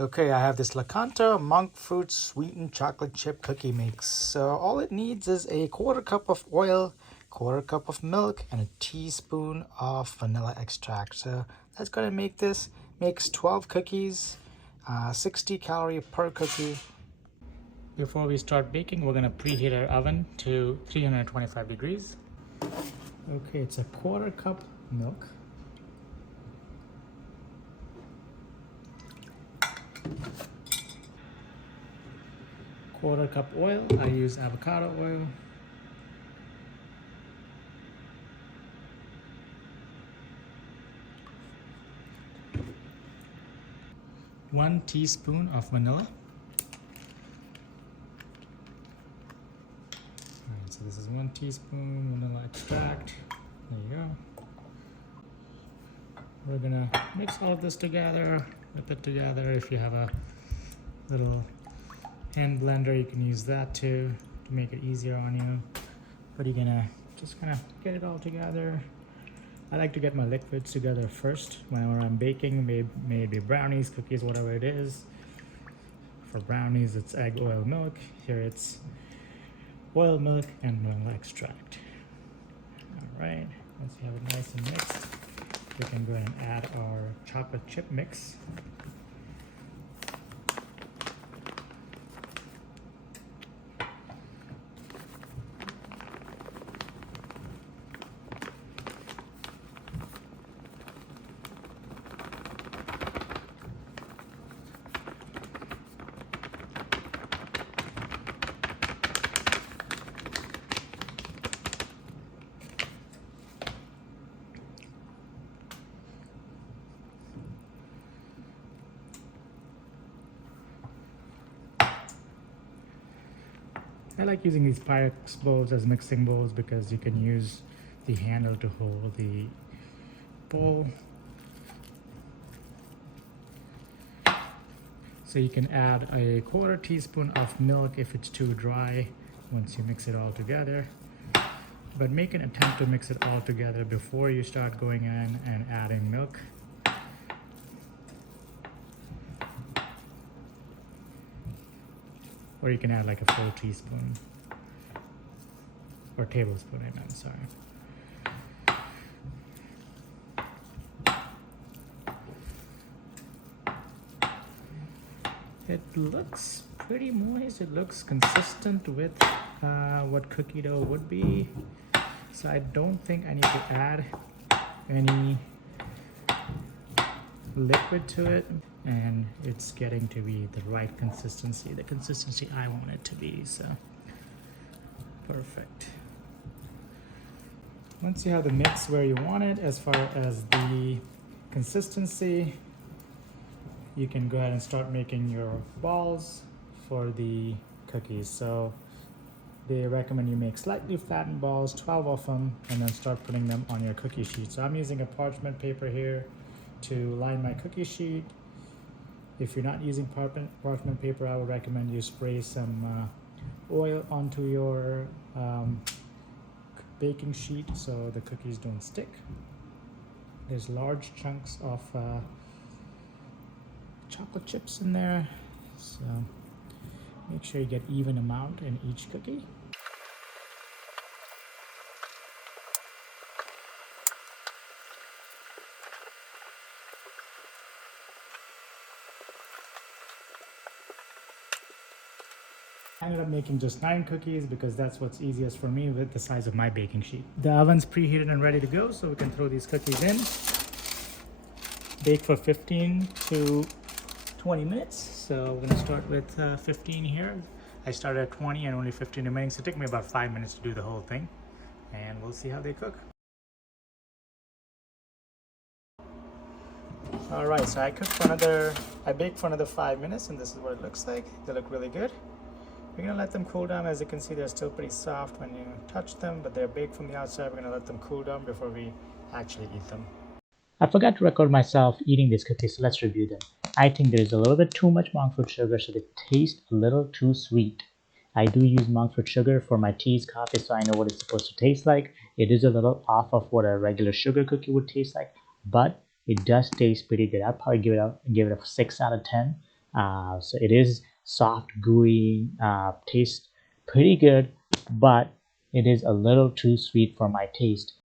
Okay, I have this Lakanto monk fruit sweetened chocolate chip cookie mix. So all it needs is a quarter cup of oil, quarter cup of milk, and a teaspoon of vanilla extract. So that's gonna make this. Makes 12 cookies, 60 calorie per cookie. Before we start baking, we're gonna preheat our oven to 325 degrees. Okay, it's a quarter cup milk. Quarter cup oil. I use avocado oil. 1 teaspoon of vanilla. Alright, so this is 1 teaspoon vanilla extract. There you go. We're gonna mix all of this together, whip it together. If you have a little hand blender, you can use that too to make it easier on you. But you're gonna just kind of get it all together. I like to get my liquids together first whenever I'm baking, maybe brownies, cookies, whatever it is. For brownies, it's egg, oil, milk. Here it's oil, milk, and vanilla extract. All right, once you have it nice and mixed, we can go ahead and add our chocolate chip mix. I like using these Pyrex bowls as mixing bowls because you can use the handle to hold the bowl. So you can add a quarter teaspoon of milk if it's too dry once you mix it all together. But make an attempt to mix it all together before you start going in and adding milk. Or you can add like a full teaspoon or tablespoon, I meant, sorry. It looks pretty moist. It looks consistent with what cookie dough would be. So I don't think I need to add any liquid to it. And it's getting to be the right consistency, the consistency I want it to be, so perfect. Once you have the mix where you want it as far as the consistency, you can go ahead and start making your balls for the cookies. So they recommend you make slightly flattened balls, 12 of them, and then start putting them on your cookie sheet. So I'm using a parchment paper here to line my cookie sheet. If you're not using parchment paper, I would recommend you spray some oil onto your baking sheet so the cookies don't stick. There's large chunks of chocolate chips in there, so make sure you get even amount in each cookie. I ended up making just 9 cookies because that's what's easiest for me with the size of my baking sheet. The oven's preheated and ready to go, so we can throw these cookies in. Bake for 15 to 20 minutes. So we're gonna start with 15 here. I started at 20 and only 15 remaining, so it took me about 5 minutes to do the whole thing. And we'll see how they cook. All right, so I baked for another 5 minutes, and this is what it looks like. They look really good. We're gonna let them cool down. As you can see, they're still pretty soft when you touch them, but they're baked from the outside. We're gonna let them cool down before we actually eat them. I forgot to record myself eating these cookies, so let's review them. I think there's a little bit too much monk fruit sugar, so they taste a little too sweet. I do use monk fruit sugar for my teas, coffee, so I know what it's supposed to taste like. It is a little off of what a regular sugar cookie would taste like, but it does taste pretty good. I'd probably give it a 6 out of 10. So it is soft, gooey, tastes pretty good, but it is a little too sweet for my taste.